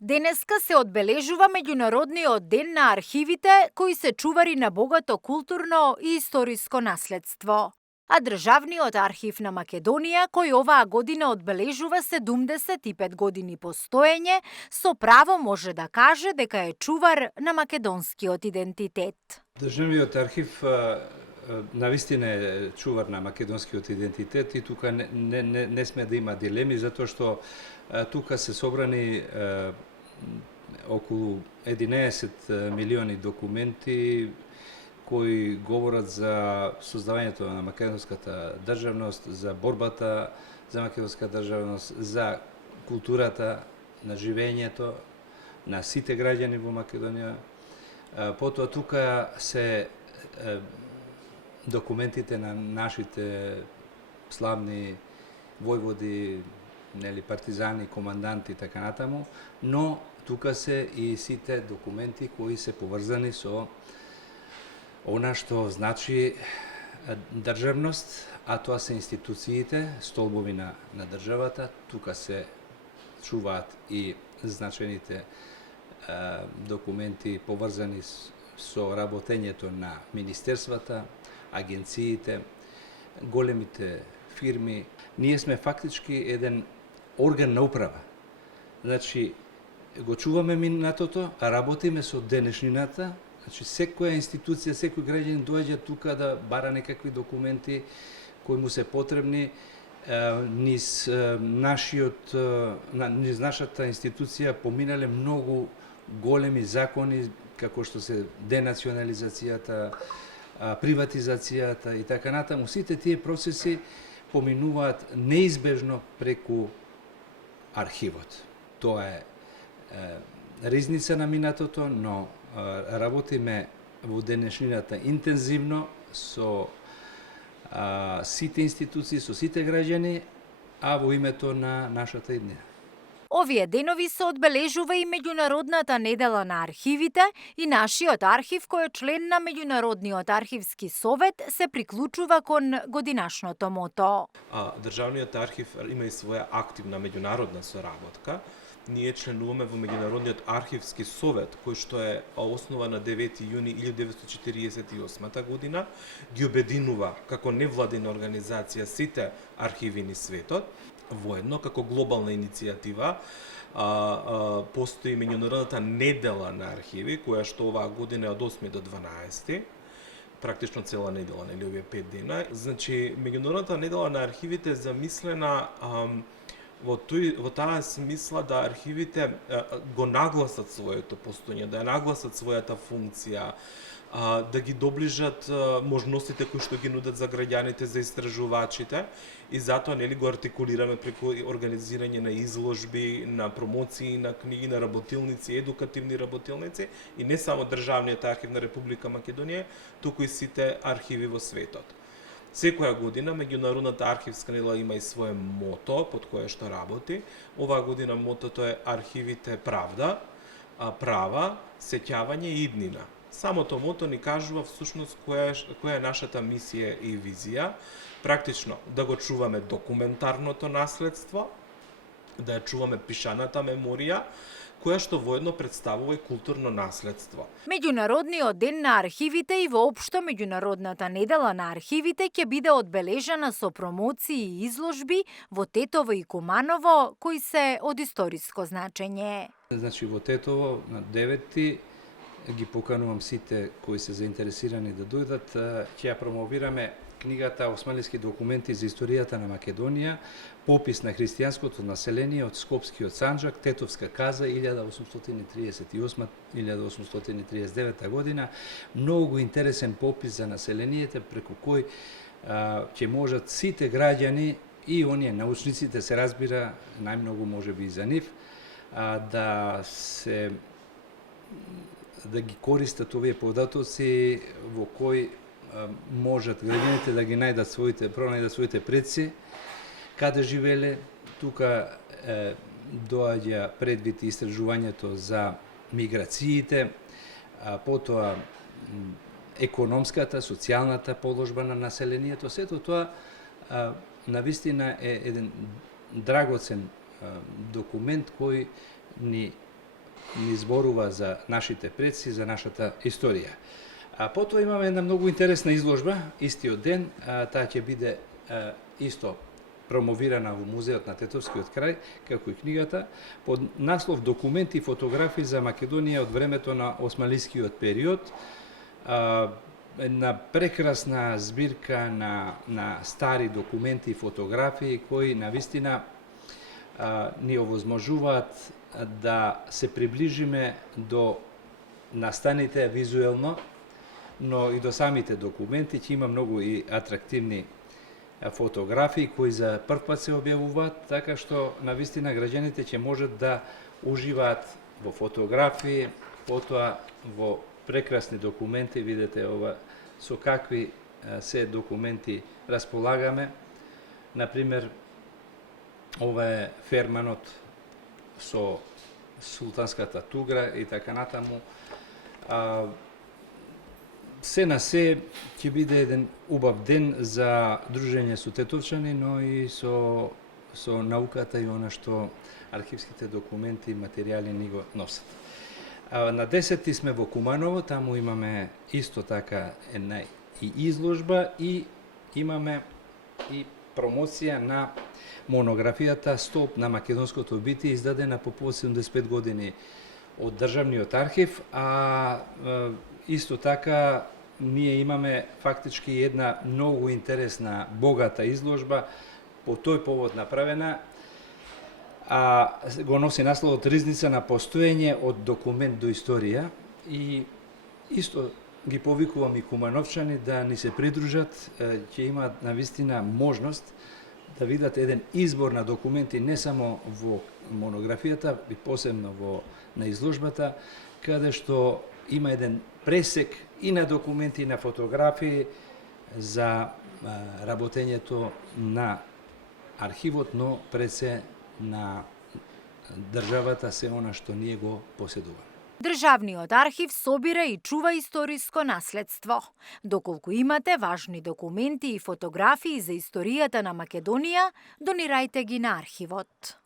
Денеска се одбележува Меѓународниот ден на архивите, кои се чувари на богато културно и историско наследство. А Државниот архив на Македонија, кој оваа година одбележува 75 години постоење, со право може да каже дека е чувар на македонскиот идентитет. Државниот архив навистина е чувар на македонскиот идентитет и тука не сме да има дилеми, затоа што тука се собрани околу 11 милиони документи кои говорат за создавањето на македонската државност, за борбата за македонска државност, за културата на живењето на сите граѓани во Македонија. Потоа тука се документите на нашите славни војводи, партизани, команданти и така натаму, но тука се и сите документи кои се поврзани со она што значи државност, а тоа се институциите, столбови на државата. Тука се чуваат и значените документи поврзани со работењето на министерствата, агенциите, големите фирми. Ние сме фактички еден орган на управа. Значи, го чуваме минатото, а работиме со денешнината. Значи, секоја институција, секој граѓанин доаѓа тука да бара некакви документи кои му се потребни. Низ нашата институција поминале многу големи закони, како што се денационализацијата, приватизацијата и така натаму. Сите тие процеси поминуваат неизбежно преку архивот. Тоа е ризница на минатото, но работиме во денешнината интензивно со сите институции, со сите граѓани, а во името на нашата иднина. Овие денови се одбележува и Меѓународната недела на архивите и нашиот архив, кој е член на Меѓународниот архивски совет, се приклучува кон годинашното мото. Државниот архив има и своја активна меѓународна соработка. Ние членуваме во Меѓународниот архивски совет, кој што е основан на 9 јуни 1948 година, ги обединува како невладина организација сите архиви низ светот. Воедно, како глобална иницијатива, постои Меѓународната недела на архиви, која што оваа година е од 8 до 12, практично цела недела, нели овие 5 дена. Значи, Меѓународната недела на архивите е замислена во таа смисла да архивите го нагласат своето постоење, да ја нагласат својата функција, да ги доближат можностите кои што ги нудат за граѓаните, за истражувачите, и затоа нели го артикулираме преку организирање на изложби, на промоции, на книги, на работилници, едукативни работилници, и не само Државниот архив на Република Македонија, туку и сите архиви во светот. Секоја година Меѓународната архивска недела има и свое мото под кое што работи. Оваа година мотото е архивите правда, права, сеќавање и иднина. Самото мото ни кажува всушност која е нашата мисија и визија. Практично да го чуваме документарното наследство, да ја чуваме пишаната меморија, која што воедно представува и културно наследство. Меѓународниот ден на архивите и воопшто Меѓународната недела на архивите ќе биде одбележана со промоции и изложби во Тетово и Куманово, кои се од историско значење. Значи, во Тетово на 9 ги поканувам сите кои се заинтересирани да дојдат. Ќе ја промовираме книгата Османлиски документи за историјата на Македонија, попис на христијанското население од Скопскиот Санџак, Тетовска каза 1838-1839 година. Многу интересен попис за населението, преку кој ќе можат сите граѓани и оние научниците, се разбира, најмногу може би и за нив, да ги користат овие податоци во кој можат граѓаните да ги пронајдат своите предци, каде живеле. Тука доаѓа предвид истражувањето за миграциите, потоа економската, социјалната положба на населението. Сето тоа навистина е еден драгоцен документ кој ни ни зборува за нашите предци, за нашата историја. А потоа имаме една многу интересна изложба, истиот ден, таа ќе биде исто промовирана во Музеот на Тетовскиот крај, како и книгата, под наслов Документи и фотографии за Македонија од времето на османлискиот период. Една прекрасна збирка на стари документи и фотографии кои навистина ни овозможуваат да се приближиме до настаните визуелно, но и до самите документи. Ќе има многу и атрактивни фотографии кои за прв пат се објавуваат, така што навистина граѓаните ќе можат да уживаат во фотографии, потоа во прекрасни документи. Видете ова со какви се документи располагаме. Например, ова е ферманот со султанската тугра и така натаму. Се на се ќе биде еден убав ден за дружење со тетовчани, но и со науката и она што архивските документи и материјали ни го носат. На 10 сме во Куманово, таму имаме исто така една и изложба и имаме и промоција на монографијата Столб на македонското битие, издадена по повод 75 години од Државниот архив, а исто така ние имаме фактички една многу интересна, богата изложба по тој повод направена, а го носи насловот Ризница на постоење од документ до историја, и исто ги повикувам и кумановчани да ни се придружат. Ќе имаат навистина можност да видат еден избор на документи не само во монографијата, и посебно на изложбата, каде што има еден пресек и на документи и на фотографии за работењето на архивот, но пред се на државата, се она што ние го поседуваме. Државниот архив собира и чува историско наследство. Доколку имате важни документи и фотографии за историјата на Македонија, донирајте ги на архивот.